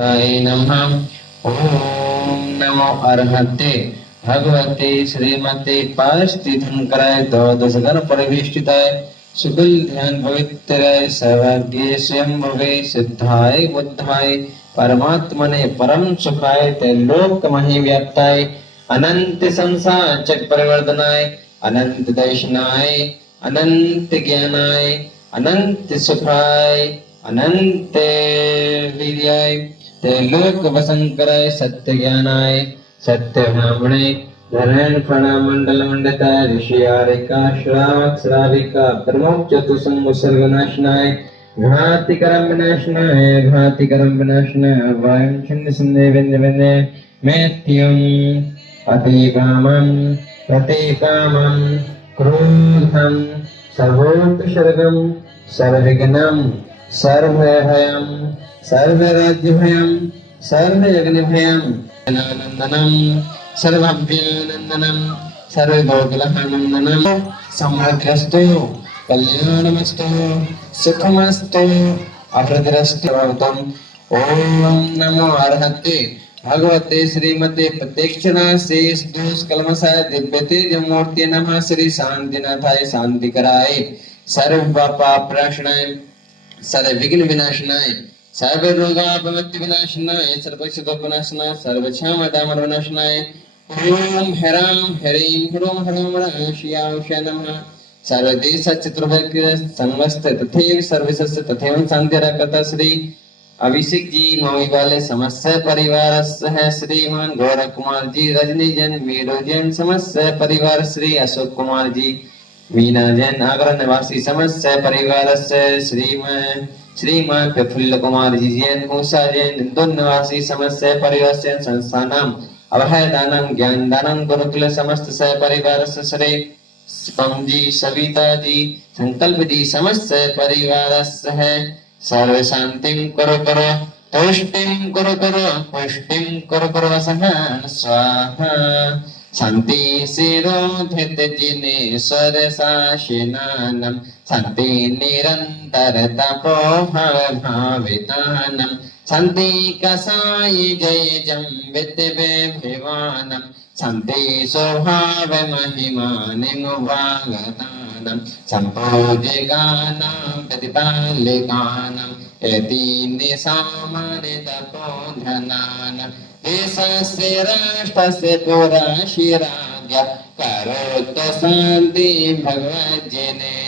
नमः। ओम नमो अर्हते भगवते श्रीमते पार्षदीधंकराय द्वादशगण परिवेष्टिताय सुकुल ध्यान पवित्राय सौभाग्ये स्वयंभुवे सिद्धाय बुद्धाय परमात्मने परम सुखाय त्रैलोक महि व्याप्ताय अनंत संसार चक परिवर्तनाय अनंत दर्शनाय अनंत ज्ञानाय अनंत सुखाय अनंत वीर्याय त्रैलोक वसंकराय सत्य ज्ञानाय सत्य ब्राह्मणे धरण फणमंडल मंडता ऋषियारिका श्रावक श्राविका प्रमुख चतुसंग सर्वनाशनाय घातिकरम विनाशनाय घातिकरम विनाशनाय वायं छिन्न सिंधे विंध्य विंध्य मैत्युम अतिकामं प्रतिकामं क्रोधं सर्वोपसर्गं सर्वविघ्नं सर्वभयं सर्वराज्यभयं सर्वयज्ञभयं नंदनं सर्वाभ्यानंदनं सर्वभोगलहानंदनं समृद्धिरस्तु कल्याणमस्तु सुखमस्तु अभिवृद्धिरस्तु ओम नमो अर्हते भगवते श्रीमते प्रत्यक्षना शेष दोष कलमसाय दिव्य तेज मूर्ति नमः श्री शांतिनाथाय शांतिकराय सर्व पाप प्रणाशनाय सर्व विघ्न विनाशनाय सर्व रोगापमृत्यु विनाशनाय सर्व विनाशनाय सर्व क्षमा दामन विनाशनाय ओम हराम हरीम ह्रोम ह्रोम शियाय नमः सर्वदेश चतुर्वर्ग समस्त तथैव सर्वस्य तथैव शांतिरकता श्री अभिषेक जी मौई वाले समस्त परिवार है श्रीमान गौरव कुमार जी रजनी जैन मीरो जैन समस्त परिवार श्री अशोक कुमार जी मीना जैन आगरा निवासी समस्त परिवार से श्रीमान प्रफुल्ल कुमार जी जैन उषा जैन इंदौर निवासी समस्त परिवार से संस्थानम अभय दानम ज्ञान दानम गुरुकुल समस्त सह परिवार से श्री शिवम जी सविता जी संकल्प जी समस्त परिवार है सर्व शांतिं करो करो तुष्टिं करो करो पुष्टिं करो करो सहन स्वाहा शांति सिरोधित जिनेश्वर शासनानं शांति निरंतर तपोभाव भावितानं शांति कसाय जय जम विद्यभिवानं शांति स्वभाव महिमा निमुभागतानं संपूज्यकानां प्रतिपालिकानां यतीन्द्र सामान्य तपोधनानां देशस्य राष्ट्रस्य पुरा शिराज्ञ करोतु शान्ति भगवज्जने